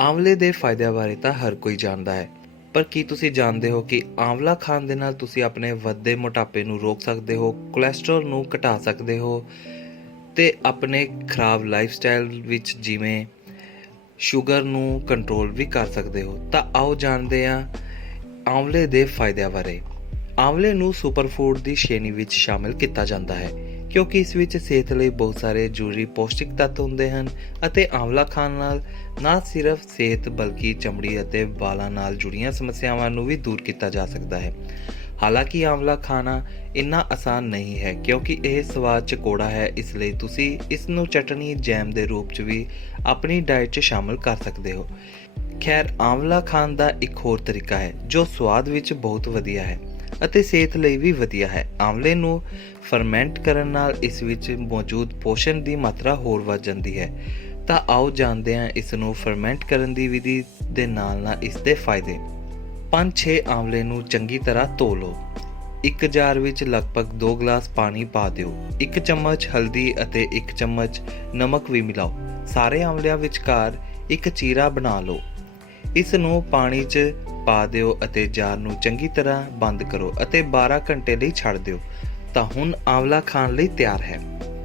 ਆਂਵਲੇ ਦੇ ਫਾਇਦਿਆਂ ਬਾਰੇ ਤਾਂ ਹਰ ਕੋਈ ਜਾਣਦਾ ਹੈ। ਪਰ ਕੀ ਤੁਸੀਂ ਜਾਣਦੇ ਹੋ ਕਿ ਆਂਵਲਾ ਖਾਣ ਦੇ ਨਾਲ ਤੁਸੀਂ ਆਪਣੇ ਵੱਧਦੇ ਮੋਟਾਪੇ ਨੂੰ ਰੋਕ ਸਕਦੇ ਹੋ ਕੋਲੇਸਟ੍ਰੋਲ ਨੂੰ ਘਟਾ ਸਕਦੇ ਹੋ ਤੇ ਆਪਣੇ ਖਰਾਬ ਲਾਈਫ ਸਟਾਈਲ ਵਿੱਚ ਜਿਵੇਂ ਸ਼ੂਗਰ ਨੂੰ ਕੰਟਰੋਲ ਵੀ ਕਰ ਸਕਦੇ ਹੋ? ਤਾਂ ਆਓ ਜਾਣਦੇ ਹਾਂ ਆਂਵਲੇ ਦੇ ਫਾਇਦਿਆਂ ਬਾਰੇ। ਆਂਵਲੇ ਨੂੰ ਸੁਪਰਫੂਡ ਦੀ ਸ਼੍ਰੇਣੀ ਵਿੱਚ ਸ਼ਾਮਿਲ ਕੀਤਾ ਜਾਂਦਾ ਹੈ। ਕਿਉਂਕਿ ਇਸ ਵਿੱਚ ਸਿਹਤ ਲਈ ਬਹੁਤ ਸਾਰੇ ਜ਼ਰੂਰੀ ਪੌਸ਼ਟਿਕ ਤੱਤ ਹੁੰਦੇ ਹਨ ਅਤੇ ਆਂਵਲਾ ਖਾਣ ਨਾਲ ਨਾ ਸਿਰਫ ਸਿਹਤ ਬਲਕਿ ਚਮੜੀ ਅਤੇ ਵਾਲਾਂ ਨਾਲ ਜੁੜੀਆਂ ਸਮੱਸਿਆਵਾਂ ਨੂੰ ਵੀ ਦੂਰ ਕੀਤਾ ਜਾ ਸਕਦਾ ਹੈ। ਹਾਲਾਂਕਿ ਆਂਵਲਾ ਖਾਣਾ ਇੰਨਾ ਆਸਾਨ ਨਹੀਂ ਹੈ ਕਿਉਂਕਿ ਇਹ ਸਵਾਦ ਚ ਕੋੜਾ ਹੈ, ਇਸ ਲਈ ਤੁਸੀਂ ਇਸ ਨੂੰ ਚਟਣੀ, ਜੈਮ ਦੇ ਰੂਪ ਚ ਵੀ ਆਪਣੀ ਡਾਈਟ 'ਚ ਸ਼ਾਮਲ ਕਰ ਸਕਦੇ ਹੋ। ਖੈਰ, ਆਂਵਲਾ ਖਾਣ ਦਾ ਇੱਕ ਹੋਰ ਤਰੀਕਾ ਹੈ ਜੋ ਸਵਾਦ ਵਿੱਚ ਬਹੁਤ ਵਧੀਆ ਹੈ। ਅਤੇ ਸਿਹਤ ਲਈ ਵੀ ਵਧੀਆ ਹੈ। ਆਂਵਲੇ ਨੂੰ ਫਰਮੈਂਟ ਕਰਨ ਨਾਲ ਇਸ ਵਿੱਚ ਮੌਜੂਦ ਪੋਸ਼ਣ ਦੀ ਮਾਤਰਾ ਹੋਰ ਵੱਧ ਜਾਂਦੀ ਹੈ। ਤਾਂ ਆਓ ਜਾਣਦੇ ਹਾਂ ਇਸ ਨੂੰ ਫਰਮੈਂਟ ਕਰਨ ਦੀ ਵਿਧੀ ਦੇ ਨਾਲ ਨਾਲ ਇਸ ਦੇ ਫਾਇਦੇ। 5-6 ਆਮਲੇ ਨੂੰ ਚੰਗੀ ਤਰ੍ਹਾਂ ਧੋ ਲਓ। ਇੱਕ ਜਾਰ ਵਿੱਚ ਲਗਭਗ 2 ਗਲਾਸ ਪਾਣੀ ਪਾ ਦਿਓ। ਇੱਕ ਚਮਚ ਹਲਦੀ ਅਤੇ ਇੱਕ ਚਮਚ ਨਮਕ ਵੀ ਮਿਲਾਓ। ਸਾਰੇ ਆਂਵਲਿਆਂ ਵਿਚਕਾਰ ਇੱਕ ਚੀਰਾ ਬਣਾ ਲਓ। ਇਸ ਨੂੰ ਪਾਣੀ 'ਚ ਪਾ ਦਿਓ ਅਤੇ ਜਾਰ ਨੂੰ ਚੰਗੀ ਤਰ੍ਹਾਂ ਬੰਦ ਕਰੋ ਅਤੇ 12 ਘੰਟੇ ਲਈ ਛੱਡ ਦਿਓ। ਤਾਂ ਹੁਣ ਆਂਵਲਾ ਖਾਣ ਲਈ ਤਿਆਰ ਹੈ।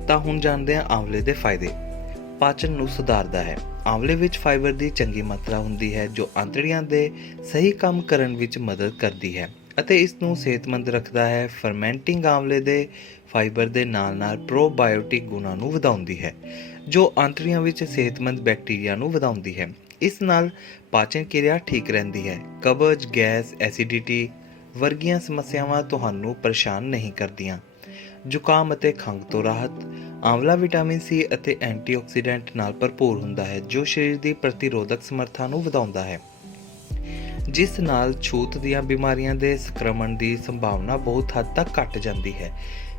ਤਾਂ ਹੁਣ ਜਾਣਦੇ ਹਾਂ ਆਂਵਲੇ ਦੇ ਫਾਇਦੇ। ਪਾਚਨ ਨੂੰ ਸੁਧਾਰਦਾ ਹੈ। ਆਵਲੇ ਵਿੱਚ ਫਾਈਬਰ ਦੀ ਚੰਗੀ ਮਾਤਰਾ ਹੁੰਦੀ ਹੈ, ਜੋ ਆਂਤੜੀਆਂ ਦੇ ਸਹੀ ਕੰਮ ਕਰਨ ਵਿੱਚ ਮਦਦ ਕਰਦੀ ਹੈ ਅਤੇ ਇਸ ਨੂੰ ਸਿਹਤਮੰਦ ਰੱਖਦਾ ਹੈ। ਫਰਮੈਂਟਿੰਗ ਆਂਵਲੇ ਦੇ ਫਾਈਬਰ ਦੇ ਨਾਲ-ਨਾਲ ਪ੍ਰੋਬਾਇਓਟਿਕ ਗੁਣਾਂ ਨੂੰ ਵਧਾਉਂਦੀ ਹੈ, ਜੋ ਆਂਤੜੀਆਂ ਵਿੱਚ ਸਿਹਤਮੰਦ ਬੈਕਟੀਰੀਆ ਨੂੰ ਵਧਾਉਂਦੀ ਹੈ। ਇਸ ਨਾਲ ਪਾਚਨ ਕਿਰਿਆ ਠੀਕ ਰਹਿੰਦੀ ਹੈ। ਕਬਜ਼, ਗੈਸ, ਐਸਿਡਿਟੀ ਵਰਗੀਆਂ ਸਮੱਸਿਆਵਾਂ ਤੁਹਾਨੂੰ ਪਰੇਸ਼ਾਨ ਨਹੀਂ ਕਰਦੀਆਂ। ਜ਼ੁਕਾਮ ਅਤੇ ਖੰਘ ਤੋਂ ਰਾਹਤ, ਆਂਵਲਾ ਵਿਟਾਮਿਨ ਸੀ ਅਤੇ ਐਂਟੀਆਕਸੀਡੈਂਟ ਨਾਲ ਭਰਪੂਰ ਹੁੰਦਾ ਹੈ, ਜੋ ਸਰੀਰ ਦੀ ਪ੍ਰਤੀਰੋਧਕ ਸਮਰੱਥਾ ਨੂੰ ਵਧਾਉਂਦਾ ਹੈ। ਜਿਸ ਨਾਲ ਛੂਤ ਦੀਆਂ ਬਿਮਾਰੀਆਂ ਦੇ ਸੰਕਰਮਣ ਦੀ ਸੰਭਾਵਨਾ ਬਹੁਤ ਹੱਦ ਤੱਕ ਘਟ ਜਾਂਦੀ ਹੈ।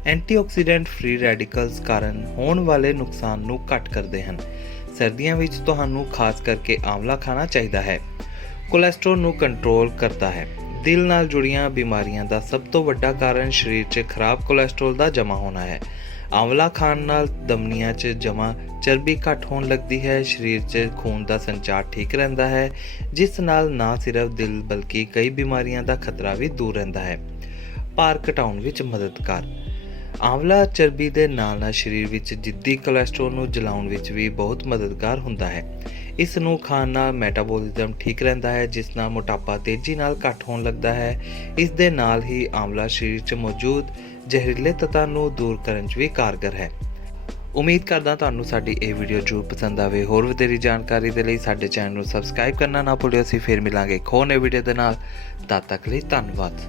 ਐਂਟੀਆਕਸੀਡੈਂਟ ਫ੍ਰੀ ਰੈਡੀਕਲਸ ਕਾਰਨ ਹੋਣ ਵਾਲੇ ਨੁਕਸਾਨ ਨੂੰ ਘੱਟ ਕਰਦੇ ਹਨ। ਸਰਦੀਆਂ ਵਿੱਚ ਤੁਹਾਨੂੰ ਖਾਸ ਕਰਕੇ ਆਂਵਲਾ ਖਾਣਾ ਚਾਹੀਦਾ ਹੈ। ਕੋਲੇਸਟ੍ਰੋਲ ਨੂੰ ਕੰਟਰੋਲ ਕਰਦਾ ਹੈ। ਦਿਲ ਨਾਲ ਜੁੜੀਆਂ ਬਿਮਾਰੀਆਂ ਦਾ ਸਭ ਤੋਂ ਵੱਡਾ ਕਾਰਨ ਸਰੀਰ 'ਚ ਖਰਾਬ ਕੋਲੇਸਟ੍ਰੋਲ ਦਾ ਜਮ੍ਹਾਂ ਹੋਣਾ ਹੈ। ਆਂਵਲਾ ਖਾਣ ਨਾਲ ਦਮਨੀਆਂ 'ਚ ਜਮ੍ਹਾਂ ਚਰਬੀ ਘੱਟ ਹੋਣ ਲੱਗਦੀ ਹੈ, ਸਰੀਰ 'ਚ ਖੂਨ ਦਾ ਸੰਚਾਰ ਠੀਕ ਰਹਿੰਦਾ ਹੈ, ਜਿਸ ਨਾਲ ਨਾ ਸਿਰਫ ਦਿਲ ਬਲਕਿ ਕਈ ਬਿਮਾਰੀਆਂ ਦਾ ਖਤਰਾ ਵੀ ਦੂਰ ਰਹਿੰਦਾ ਹੈ। ਭਾਰ ਘਟਾਉਣ ਵਿੱਚ ਮਦਦਗਾਰ। ਆਂਵਲਾ ਚਰਬੀ ਦੇ ਨਾਲ ਨਾਲ ਸਰੀਰ ਵਿੱਚ ਜਿੱਦੀ ਕੋਲੇਸਟ੍ਰੋਲ ਨੂੰ ਜਲਾਉਣ ਵਿੱਚ ਵੀ ਬਹੁਤ ਮਦਦਗਾਰ ਹੁੰਦਾ ਹੈ। ਇਸ ਨੂੰ ਖਾਣ ਨਾਲ ਮੈਟਾਬੋਲਿਜ਼ਮ ਠੀਕ ਰਹਿੰਦਾ ਹੈ, ਜਿਸ ਨਾਲ ਮੋਟਾਪਾ ਤੇਜ਼ੀ ਨਾਲ ਘੱਟ ਹੋਣ ਲੱਗਦਾ ਹੈ। ਇਸ ਦੇ ਨਾਲ ਹੀ ਆਂਵਲਾ ਸਰੀਰ 'ਚ ਮੌਜੂਦ ਜ਼ਹਿਰੀਲੇ ਤੱਤਾਂ ਨੂੰ ਦੂਰ ਕਰਨ 'ਚ ਵੀ ਕਾਰਗਰ ਹੈ। ਉਮੀਦ ਕਰਦਾ ਤੁਹਾਨੂੰ ਸਾਡੀ ਇਹ ਵੀਡੀਓ ਜਰੂਰ ਪਸੰਦ ਆਵੇ। ਹੋਰ ਵਧੇਰੀ ਜਾਣਕਾਰੀ ਦੇ ਲਈ ਸਾਡੇ ਚੈਨਲ ਨੂੰ ਸਬਸਕ੍ਰਾਈਬ ਕਰਨਾ ਨਾ ਭੁੱਲਿਓ। ਅਸੀਂ ਫੇਰ ਮਿਲਾਂਗੇ ਇੱਕ ਹੋਰ ਨਵੀਂ ਵੀਡੀਓ ਦੇ ਨਾਲ। ਤਦ ਤੱਕ ਲਈ ਧੰਨਵਾਦ।